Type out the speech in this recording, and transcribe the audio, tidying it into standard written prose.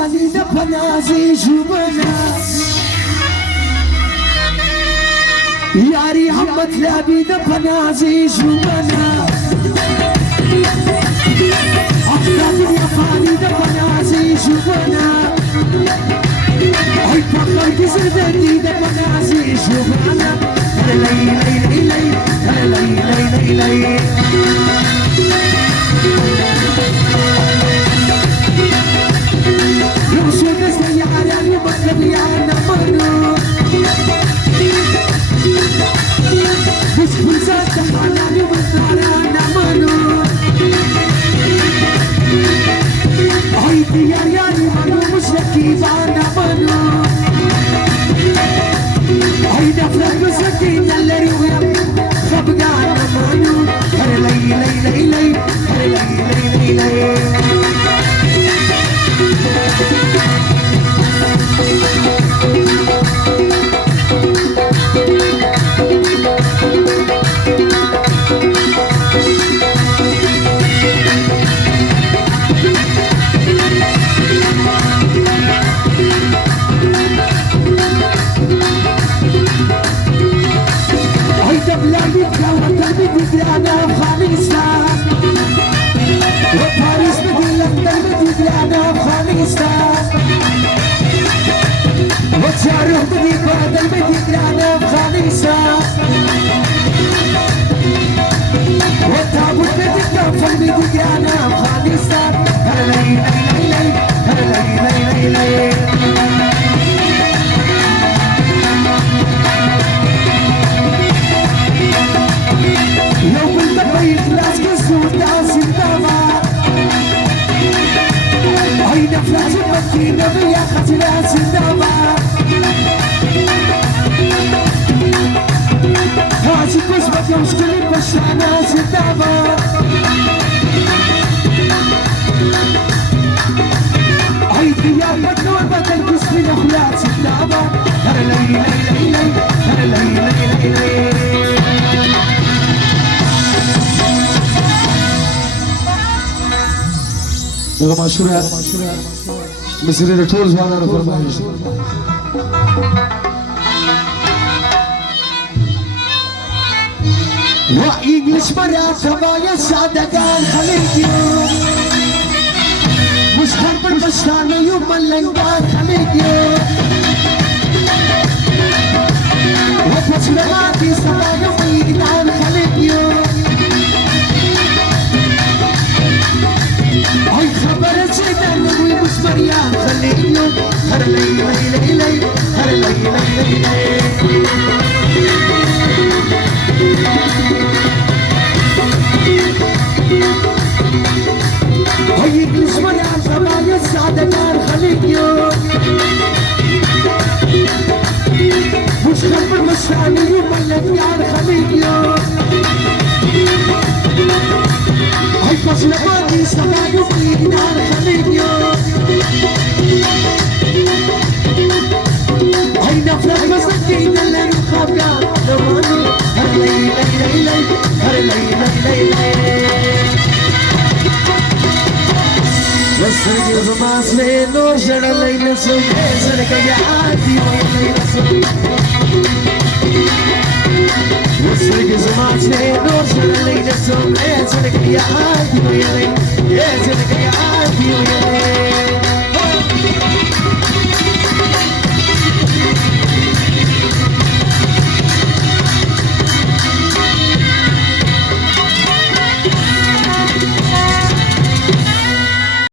زماني دفنازي شوبنا ياري عمت لابي دفنازي شوبنا أفكار يا فاني دفنازي شوبنا هاي فخر كزردني دفنازي شوبنا لي لي لي لي لي لي لي يوسف نسي على يبقى يا نمرو بس بزاف على يبقى نمرو هاي يا منو مش لكي انا منو هاي نفرق مسكين اللي رويا خبقا انا منو لي لي لي لي لي لي لي وتشارك بدي بعد البيت أنا بخاليسة وتعبد بدي كفن بدي أنا بخاليسة هلا لي لي لي هلا لي لي لي لو قلت بيخلص كسور داس الدمار هاي نفلاس المكينة بيا خزلاس الدمار هاتي كسبك يمشكلي بشانا سدابا هاي ديابك نوبة الكسبي نخلات سدابا هلا لي لي لي لي هلا لي لي لي لي يا مشروع مسيري التولز وانا فرمايش وإنجلش مرات ما يسعدك الخليجي مش حرب المشتانة يوم اللنقات خليجي وفصل ماتي سما يومين عن خليجي هاي خبرت سيدنا نقوي مش مريان خليجي هر لي لي لي لي هر لي لي لي لي هاي إنجلش مريان سما يسعدك الخليجي مش خبر مشاني يوم اللي عن خليجي هاي فصل ماضي سما يومين عن خليجي هاي نفرق مسكين اللي نخافيا نماني هر لي لي لي لي هر لي لي لي لي وسرق زماس لي نور جرى لي نسوم سرق يا عادي ويا نسوم وسرق زماس لي نور جرى لي نسوم سرق يا عادي ويا سرق يا عادي ويا